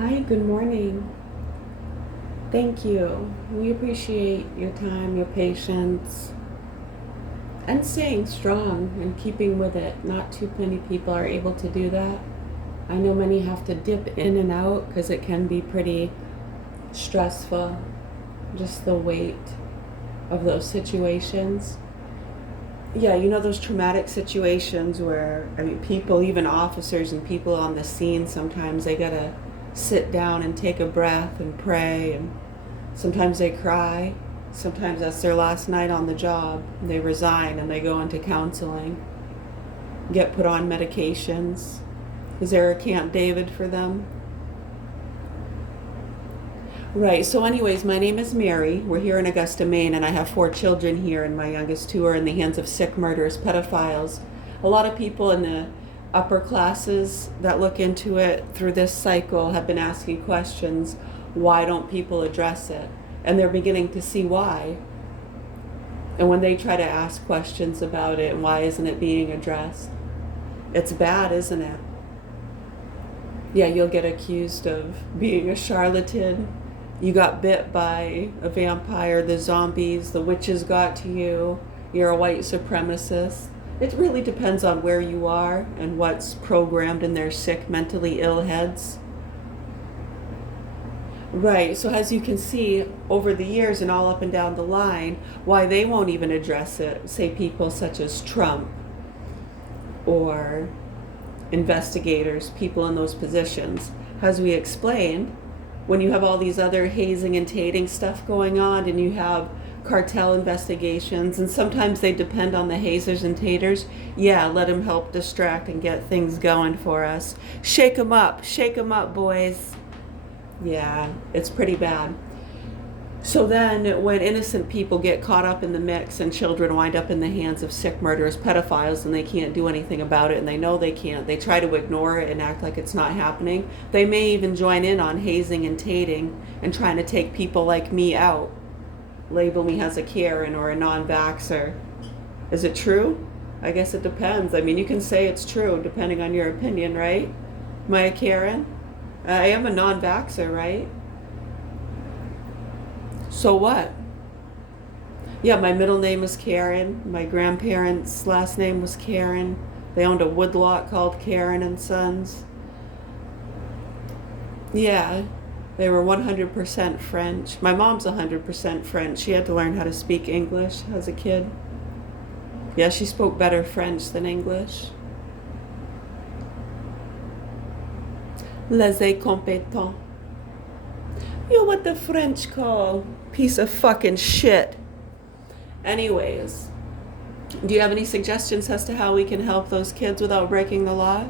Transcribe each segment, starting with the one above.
Hi, good morning. Thank you. We appreciate your time, your patience, and staying strong and keeping with it. Not too many people are able to do that. I know many have to dip in and out because it can be pretty stressful, just the weight of those situations. Yeah, you know those traumatic situations where, people, even officers and people on the scene, sometimes they gotta sit down and take a breath and pray, and sometimes they cry. Sometimes that's their last night on the job. They resign and they go into counseling, get put on medications. Is there a Camp David for them? Right. So, anyways, my name is Mary. We're here in Augusta, Maine, and I have 4 children here, and my youngest two are in the hands of sick, murderous pedophiles. A lot of people in the upper classes that look into it through this cycle have been asking questions. Why don't people address it? And they're beginning to see why. And when they try to ask questions about it, why isn't it being addressed? It's bad, isn't it? Yeah, you'll get accused of being a charlatan. You got bit by a vampire, the zombies, the witches got to you, you're a white supremacist. It really depends on where you are and what's programmed in their sick, mentally ill heads. Right, so as you can see over the years and all up and down the line, why they won't even address it, say people such as Trump or investigators, people in those positions. As we explained, when you have all these other hazing and tating stuff going on and you have cartel investigations, and sometimes they depend on the hazers and taters, yeah, let them help distract and get things going for us. Shake them up, boys. Yeah, it's pretty bad. So then, when innocent people get caught up in the mix and children wind up in the hands of sick, murderous pedophiles and they can't do anything about it and they know they can't, they try to ignore it and act like it's not happening. They may even join in on hazing and tating and trying to take people like me out. Label me as a Karen or a non-vaxxer. Is it true? I guess it depends. I mean, you can say it's true depending on your opinion, right? Am I a Karen? I am a non-vaxxer, right? So what? Yeah, my middle name is Karen. My grandparents' last name was Karen. They owned a woodlot called Karen and Sons. Yeah, they were 100% French. My mom's 100% French. She had to learn how to speak English as a kid. Yeah, she spoke better French than English. Les incompetents. You know what the French call piece of fucking shit. Anyways, do you have any suggestions as to how we can help those kids without breaking the law?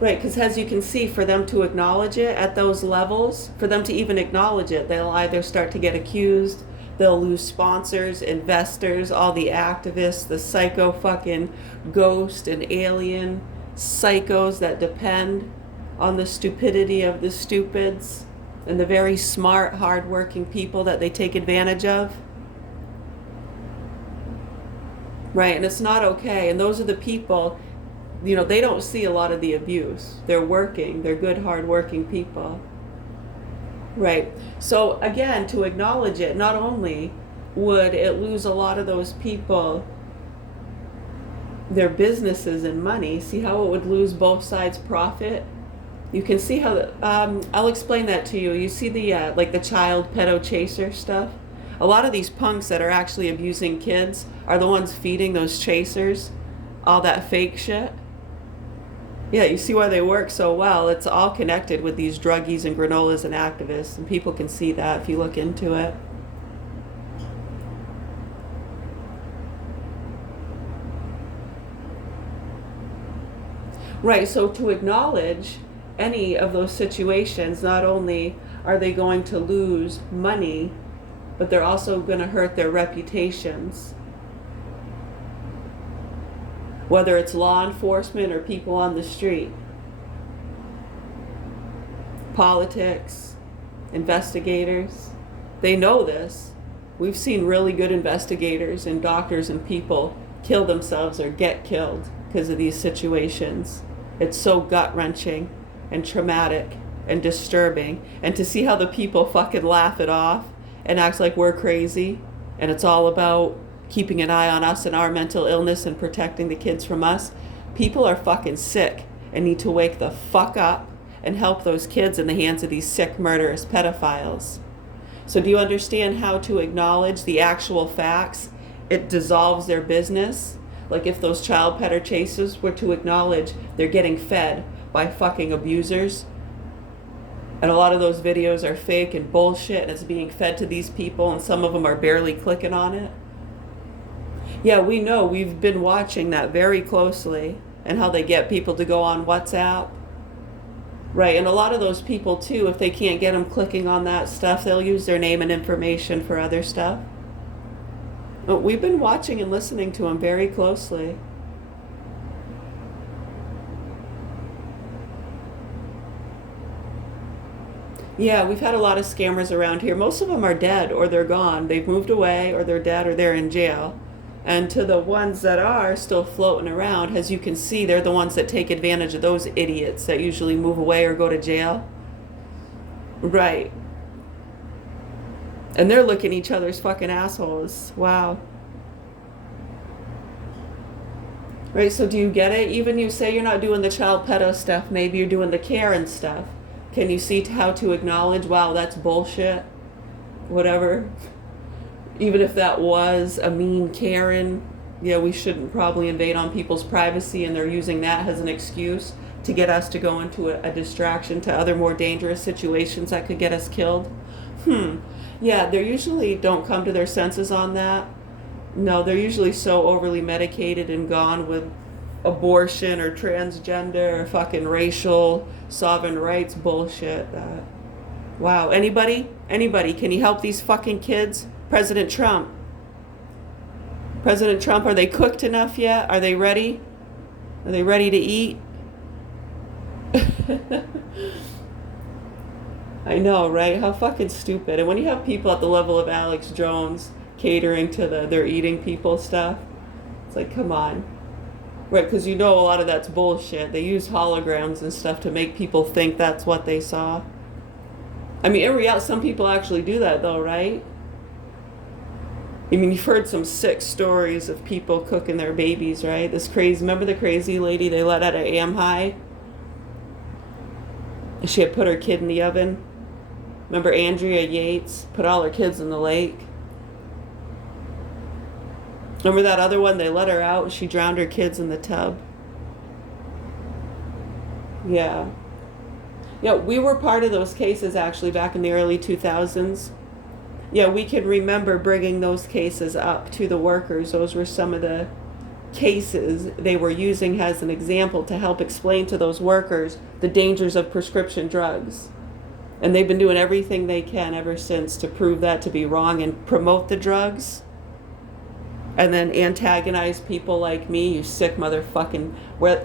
Right, because as you can see, for them to acknowledge it at those levels, for them to even acknowledge it, they'll either start to get accused, they'll lose sponsors, investors, all the activists, the psycho fucking ghost and alien psychos that depend on the stupidity of the stupids and the very smart, hard-working people that they take advantage of. Right, and it's not okay. And those are the people, they don't see a lot of the abuse. They're working, they're good, hard-working people. Right. So again, to acknowledge it, not only would it lose a lot of those people their businesses and money, see how it would lose both sides profit? You can see how, I'll explain that to you. You see the, like the child pedo chaser stuff? A lot of these punks that are actually abusing kids are the ones feeding those chasers all that fake shit. Yeah, you see why they work so well. It's all connected with these druggies and granolas and activists, and people can see that if you look into it. Right, so to acknowledge any of those situations, not only are they going to lose money, but they're also going to hurt their reputations. Whether it's law enforcement or people on the street, politics, investigators, they know this. We've seen really good investigators and doctors and people kill themselves or get killed because of these situations. It's so gut-wrenching and traumatic and disturbing. And to see how the people fucking laugh it off and act like we're crazy and it's all about keeping an eye on us and our mental illness and protecting the kids from us. People are fucking sick and need to wake the fuck up and help those kids in the hands of these sick, murderous pedophiles. So do you understand how to acknowledge the actual facts? It dissolves their business. Like if those child pedo chasers were to acknowledge they're getting fed by fucking abusers, and a lot of those videos are fake and bullshit and it's being fed to these people and some of them are barely clicking on it. Yeah, we know. We've been watching that very closely and how they get people to go on WhatsApp. Right, and a lot of those people too, if they can't get them clicking on that stuff, they'll use their name and information for other stuff. But we've been watching and listening to them very closely. Yeah, we've had a lot of scammers around here. Most of them are dead or they're gone. They've moved away or they're dead or they're in jail. And to the ones that are still floating around, as you can see, they're the ones that take advantage of those idiots that usually move away or go to jail. Right. And they're licking each other's fucking assholes. Wow. Right, so do you get it? Even you say you're not doing the child pedo stuff, maybe you're doing the Karen stuff. Can you see how to acknowledge, wow, that's bullshit? Whatever. Even if that was a mean Karen, yeah, we shouldn't probably invade on people's privacy, and they're using that as an excuse to get us to go into a distraction to other more dangerous situations that could get us killed. Yeah, they usually don't come to their senses on that. No, they're usually so overly medicated and gone with abortion or transgender or fucking racial sovereign rights bullshit that, wow, anybody, can you help these fucking kids? President Trump, are they cooked enough yet? Are they ready to eat? I know, right? How fucking stupid. And when you have people at the level of Alex Jones catering to their eating people stuff, it's like, come on. Right, because you know a lot of that's bullshit. They use holograms and stuff to make people think that's what they saw. I mean, in reality, some people actually do that though, right? I mean, you've heard some sick stories of people cooking their babies, right? Remember the crazy lady they let out of AmHigh? She had put her kid in the oven. Remember Andrea Yates? Put all her kids in the lake. Remember that other one? They let her out and she drowned her kids in the tub. Yeah. Yeah, we were part of those cases actually back in the early 2000s. Yeah, we can remember bringing those cases up to the workers. Those were some of the cases they were using as an example to help explain to those workers the dangers of prescription drugs. And they've been doing everything they can ever since to prove that to be wrong and promote the drugs. And then antagonize people like me, you sick motherfucking,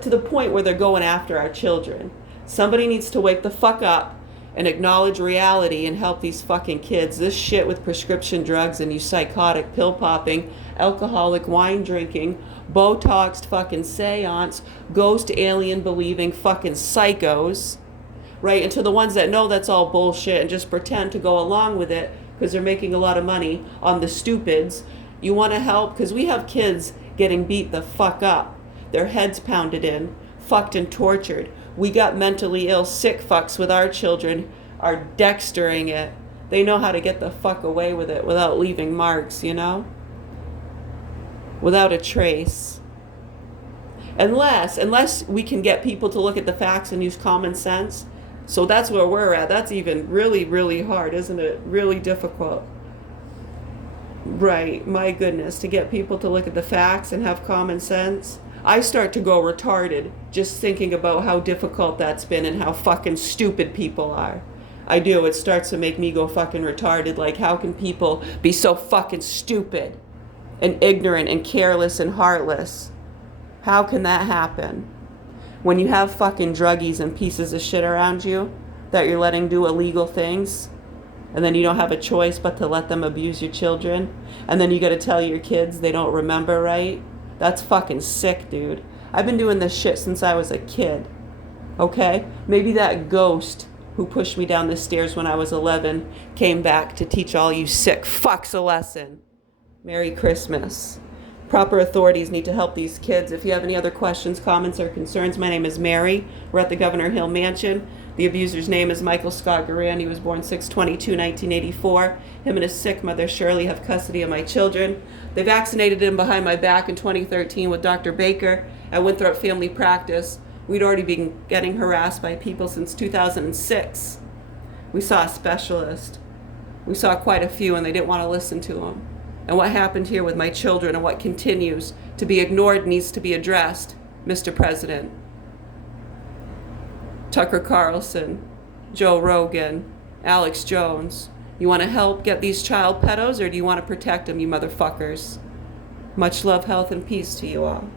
to the point where they're going after our children. Somebody needs to wake the fuck up and acknowledge reality and help these fucking kids. This shit with prescription drugs and you psychotic pill popping, alcoholic wine drinking, Botoxed fucking seance, ghost alien believing fucking psychos, right? And to the ones that know that's all bullshit and just pretend to go along with it because they're making a lot of money on the stupids, you want to help? Because we have kids getting beat the fuck up, their heads pounded in, fucked and tortured. We got mentally ill, sick fucks with our children are dextering it. They know how to get the fuck away with it without leaving marks, you know? Without a trace. Unless we can get people to look at the facts and use common sense. So that's where we're at. That's even really, really hard, isn't it? Really difficult. Right, my goodness, to get people to look at the facts and have common sense. I start to go retarded just thinking about how difficult that's been and how fucking stupid people are. I do. It starts to make me go fucking retarded. Like, how can people be so fucking stupid and ignorant and careless and heartless? How can that happen? When you have fucking druggies and pieces of shit around you that you're letting do illegal things, and then you don't have a choice but to let them abuse your children, and then you gotta tell your kids they don't remember right. That's fucking sick, dude. I've been doing this shit since I was a kid. Okay? Maybe that ghost who pushed me down the stairs when I was 11 came back to teach all you sick fucks a lesson. Merry Christmas. Proper authorities need to help these kids. If you have any other questions, comments, or concerns, my name is Mary. We're at the Governor Hill Mansion. The abuser's name is Michael Scott Garand. He was born 6/22/1984. Him and his sick mother, Shirley, have custody of my children. They vaccinated him behind my back in 2013 with Dr. Baker at Winthrop Family Practice. We'd already been getting harassed by people since 2006. We saw a specialist. We saw quite a few, and they didn't want to listen to him. And what happened here with my children and what continues to be ignored needs to be addressed, Mr. President. Tucker Carlson, Joe Rogan, Alex Jones. You want to help get these child pedos, or do you want to protect them, you motherfuckers? Much love, health, and peace to you all.